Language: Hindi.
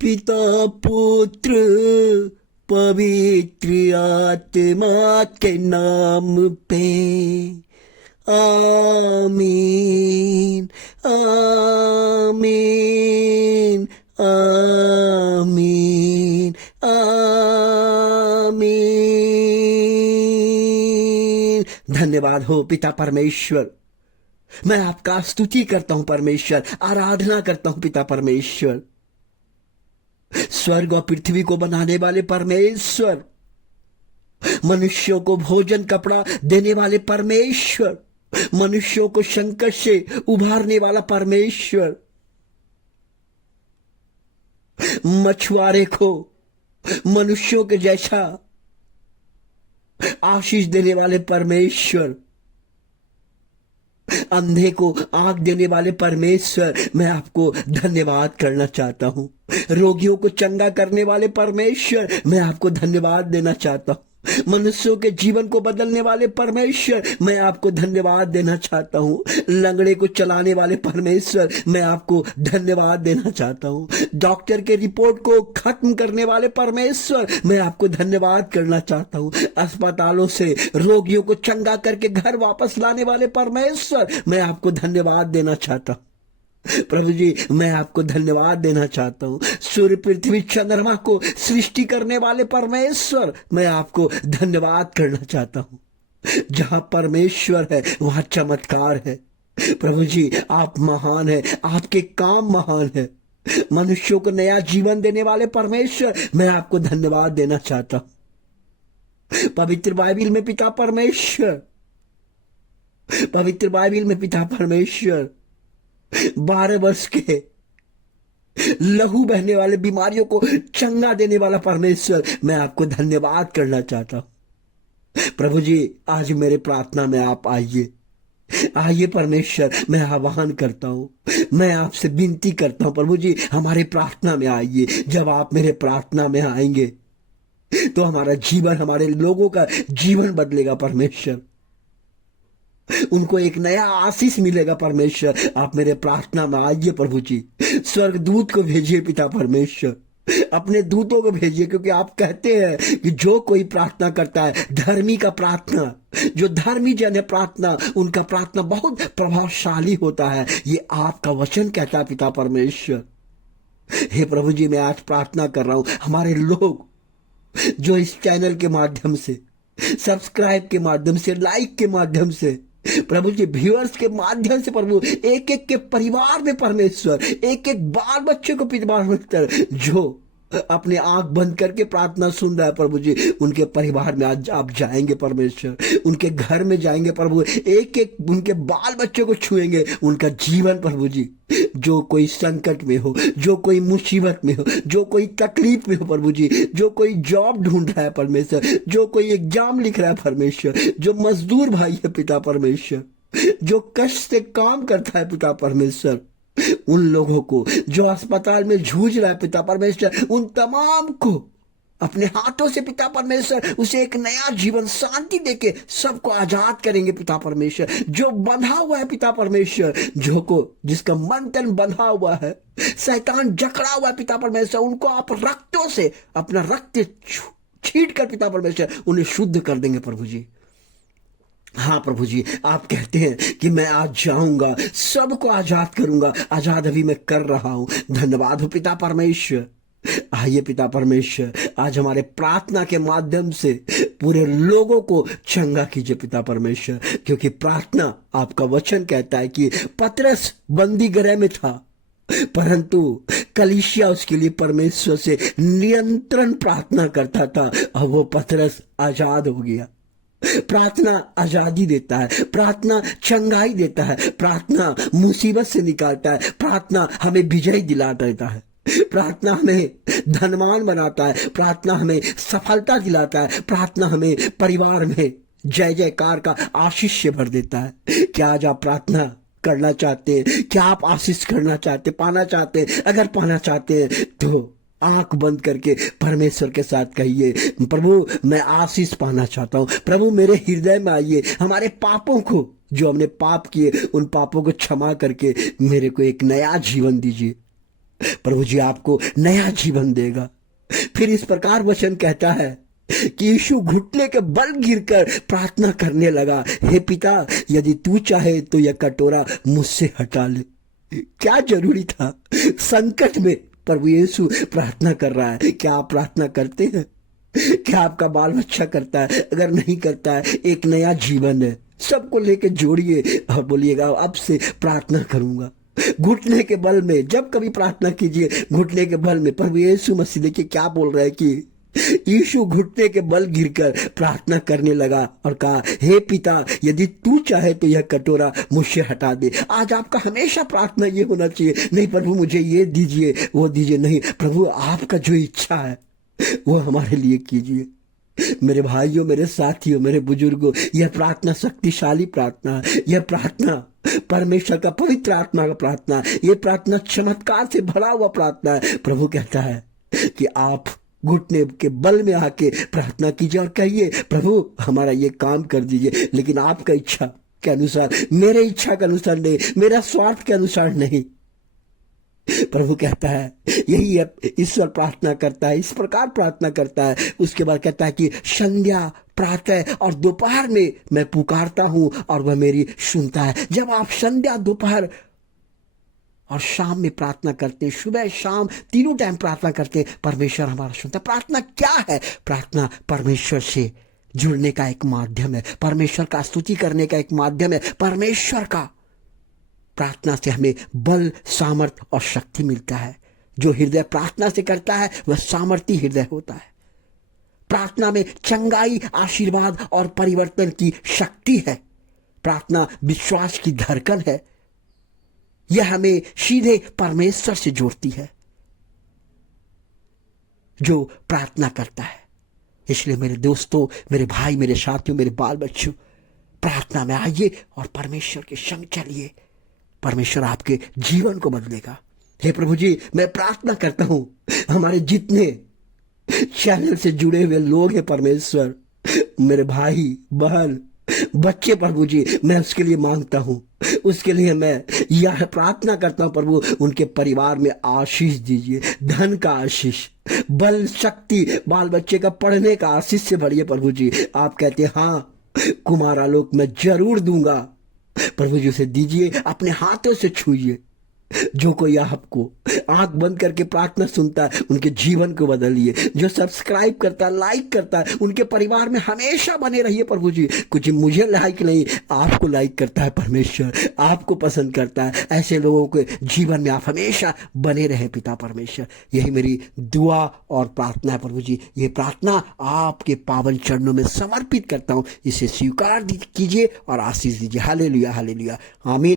पिता पुत्र पवित्र आत्मा के नाम पे आमीन आमीन आमीन आमीन। धन्यवाद हो पिता परमेश्वर, मैं आपका स्तुति करता हूं परमेश्वर, आराधना करता हूं पिता परमेश्वर। स्वर्ग और पृथ्वी को बनाने वाले परमेश्वर, मनुष्यों को भोजन कपड़ा देने वाले परमेश्वर, मनुष्यों को संकट से उभारने वाला परमेश्वर, मछुआरे को मनुष्यों के जैसा आशीष देने वाले परमेश्वर, अंधे को आंख देने वाले परमेश्वर, मैं आपको धन्यवाद करना चाहता हूं। रोगियों को चंगा करने वाले परमेश्वर, मैं आपको धन्यवाद देना चाहता हूं। मनुष्यों के जीवन को बदलने वाले परमेश्वर, मैं आपको धन्यवाद देना चाहता हूं। लंगड़े को चलाने वाले परमेश्वर, मैं आपको धन्यवाद देना चाहता हूं। डॉक्टर के रिपोर्ट को खत्म करने वाले परमेश्वर, मैं आपको धन्यवाद करना चाहता हूं। अस्पतालों से रोगियों को चंगा करके घर वापस लाने वाले परमेश्वर, मैं आपको धन्यवाद देना चाहता हूं। प्रभु जी, मैं आपको धन्यवाद देना चाहता हूं। सूर्य पृथ्वी चंद्रमा को सृष्टि करने वाले परमेश्वर, मैं आपको धन्यवाद करना चाहता हूं। जहां परमेश्वर है वहां चमत्कार है। प्रभु जी, आप महान है, आपके काम महान है। मनुष्यों को नया जीवन देने वाले परमेश्वर, मैं आपको धन्यवाद देना चाहता हूं। पवित्र बाइबिल में पिता परमेश्वर, पवित्र बाइबिल में पिता परमेश्वर 12 वर्ष के लहू बहने वाले बीमारियों को चंगा देने वाला परमेश्वर, मैं आपको धन्यवाद करना चाहता हूं। प्रभु जी, आज मेरे प्रार्थना में आप आइए, आइए परमेश्वर, मैं आह्वान करता हूं, मैं आपसे विनती करता हूं। प्रभु जी, हमारे प्रार्थना में आइए। जब आप मेरे प्रार्थना में आएंगे तो हमारा जीवन, हमारे लोगों का जीवन बदलेगा परमेश्वर, उनको एक नया आशीष मिलेगा परमेश्वर। आप मेरे प्रार्थना में आइए प्रभु जी। स्वर्गदूत को भेजिए पिता परमेश्वर, अपने दूतों को भेजिए, क्योंकि आप कहते हैं कि जो कोई प्रार्थना करता है, धर्मी का प्रार्थना, जो धर्मी जन है प्रार्थना, उनका प्रार्थना बहुत प्रभावशाली होता है। ये आपका वचन कहता है पिता परमेश्वर। हे प्रभु जी, मैं आज प्रार्थना कर रहा हूं, हमारे लोग जो इस चैनल के माध्यम से, सब्सक्राइब के माध्यम से, लाइक के माध्यम से, प्रभु जी व्यूअर्स के माध्यम से, प्रभु एक एक के परिवार में परमेश्वर, एक एक बाल बच्चे को परमेश्वर जो अपने आंख बंद करके प्रार्थना सुन रहा है प्रभु जी, उनके परिवार में आज आप जाएंगे परमेश्वर, उनके घर में जाएंगे प्रभु, एक एक उनके बाल बच्चे को छुएंगे, उनका जीवन प्रभु जी, जो कोई संकट में हो, जो कोई मुसीबत में हो, जो कोई तकलीफ में हो प्रभु जी, जो कोई जॉब ढूंढ रहा है परमेश्वर, जो कोई एग्जाम लिख रहा है परमेश्वर, जो मजदूर भाई है पिता परमेश्वर, जो कष्ट से काम करता है पिता परमेश्वर, उन लोगों को जो अस्पताल में जूझ रहा है पिता परमेश्वर, उन तमाम को अपने हाथों से पिता परमेश्वर उसे एक नया जीवन शांति देके सबको आजाद करेंगे पिता परमेश्वर। जो बंधा हुआ है पिता परमेश्वर, जो को जिसका मन तन बंधा हुआ है, शैतान जकड़ा हुआ है पिता परमेश्वर, उनको आप रक्तों से, अपना रक्त छीट कर पिता परमेश्वर उन्हें शुद्ध कर देंगे प्रभु जी। हाँ प्रभु जी, आप कहते हैं कि मैं आज जाऊंगा, सबको आजाद करूंगा। आजाद अभी मैं कर रहा हूं। धन्यवाद हो पिता परमेश्वर। आइए पिता परमेश्वर, आज हमारे प्रार्थना के माध्यम से पूरे लोगों को चंगा कीजिए पिता परमेश्वर, क्योंकि प्रार्थना, आपका वचन कहता है कि पतरस बंदी गृह में था, परंतु कलीसिया उसके लिए परमेश्वर से निरंतर प्रार्थना करता था, और वो पतरस आजाद हो गया। प्रार्थना आजादी देता है, प्रार्थना चंगाई देता है, प्रार्थना मुसीबत से निकालता है, प्रार्थना हमें विजय दिला देता है, प्रार्थना हमें धनवान बनाता है, प्रार्थना हमें सफलता दिलाता है, प्रार्थना हमें परिवार में जय जयकार का आशीष से भर देता है। क्या आज आप प्रार्थना करना चाहते हैं? क्या आप आशीष करना चाहते, पाना चाहते हैं? अगर पाना चाहते हैं तो आंख बंद करके परमेश्वर के साथ कहिए, प्रभु मैं आशीष पाना चाहता हूं, प्रभु मेरे हृदय में आइए, हमारे पापों को, जो हमने पाप किए उन पापों को क्षमा करके मेरे को एक नया जीवन दीजिए। प्रभु जी आपको नया जीवन देगा। फिर इस प्रकार वचन कहता है कि यीशु घुटने के बल गिरकर प्रार्थना करने लगा, हे पिता यदि तू चाहे तो यह कटोरा मुझसे हटा ले। क्या जरूरी था? संकट में प्रभु यीशु प्रार्थना कर रहा है। क्या आप प्रार्थना करते हैं? क्या आपका बाल बच्चा करता है? अगर नहीं करता है, एक नया जीवन है, सबको लेके जोड़िए और बोलिएगा अब से प्रार्थना करूंगा। घुटने के बल में जब कभी प्रार्थना कीजिए, घुटने के बल में। प्रभु यीशु मसीह देखिए क्या बोल रहा है कि यीशु घुटने के बल गिरकर प्रार्थना करने लगा और कहा, हे पिता यदि तू चाहे तो यह कटोरा मुझसे हटा दे। आज आपका हमेशा प्रार्थना ये होना चाहिए, नहीं प्रभु मुझे ये दीजिए वो दीजिए, नहीं प्रभु आपका जो इच्छा है वो हमारे लिए कीजिए। मेरे भाइयों, मेरे साथियों, मेरे बुजुर्गों, यह प्रार्थना शक्तिशाली प्रार्थना है। यह प्रार्थना परमेश्वर का पवित्र आत्मा का प्रार्थना है। यह प्रार्थना चमत्कार से भरा हुआ प्रार्थना है। प्रभु कहता है कि आप घुटने के बल में आके प्रार्थना कीजिए और कहिए, प्रभु हमारा ये काम कर दीजिए, लेकिन आपका इच्छा के अनुसार, मेरे इच्छा के अनुसार नहीं, मेरा स्वार्थ के अनुसार नहीं। प्रभु कहता है, यही ईश्वर प्रार्थना करता है, इस प्रकार प्रार्थना करता है। उसके बाद कहता है कि संध्या, प्रातः और दोपहर में मैं पुकारता हूं और वह मेरी सुनता है। जब आप संध्या, दोपहर और शाम में प्रार्थना करते हैं, सुबह शाम तीनों टाइम प्रार्थना करते हैं, परमेश्वर हमारा सुनता है। प्रार्थना क्या है? प्रार्थना परमेश्वर से जुड़ने का एक माध्यम है, परमेश्वर का स्तुति करने का एक माध्यम है। परमेश्वर का प्रार्थना से हमें बल, सामर्थ और शक्ति मिलता है। जो हृदय प्रार्थना से करता है वह सामर्थी हृदय होता है। प्रार्थना में चंगाई, आशीर्वाद और परिवर्तन की शक्ति है। प्रार्थना विश्वास की धड़कन है। यह हमें सीधे परमेश्वर से जोड़ती है जो प्रार्थना करता है। इसलिए मेरे दोस्तों, मेरे भाई, मेरे साथियों, मेरे बाल बच्चों, प्रार्थना में आइए और परमेश्वर के संग चलिए। परमेश्वर आपके जीवन को बदलेगा। हे प्रभु जी, मैं प्रार्थना करता हूं हमारे जितने चैनल से जुड़े हुए लोग हैं परमेश्वर, मेरे भाई बहन बच्चे, प्रभु जी मैं उसके लिए मांगता हूं, उसके लिए मैं यह प्रार्थना करता हूं प्रभु, उनके परिवार में आशीष दीजिए, धन का आशीष, बल, शक्ति, बाल बच्चे का पढ़ने का आशीष से भरिए प्रभु जी। आप कहते हैं हाँ कुमारा लोक मैं जरूर दूंगा। प्रभु जी उसे दीजिए, अपने हाथों से छूइए। जो कोई आपको आंख बंद करके प्रार्थना सुनता है उनके जीवन को बदलिए। जो सब्सक्राइब करता है, लाइक करता है, उनके परिवार में हमेशा बने रहिए प्रभु जी। कुछ मुझे लाइक नहीं, आपको लाइक करता है परमेश्वर, आपको पसंद करता है। ऐसे लोगों के जीवन में आप हमेशा बने रहे पिता परमेश्वर। यही मेरी दुआ और प्रार्थना है प्रभु जी। ये प्रार्थना आपके पावन चरणों में समर्पित करता हूँ। इसे स्वीकार कीजिए और आशीष दीजिए। हालेलुया, हालेलुया, आमीन।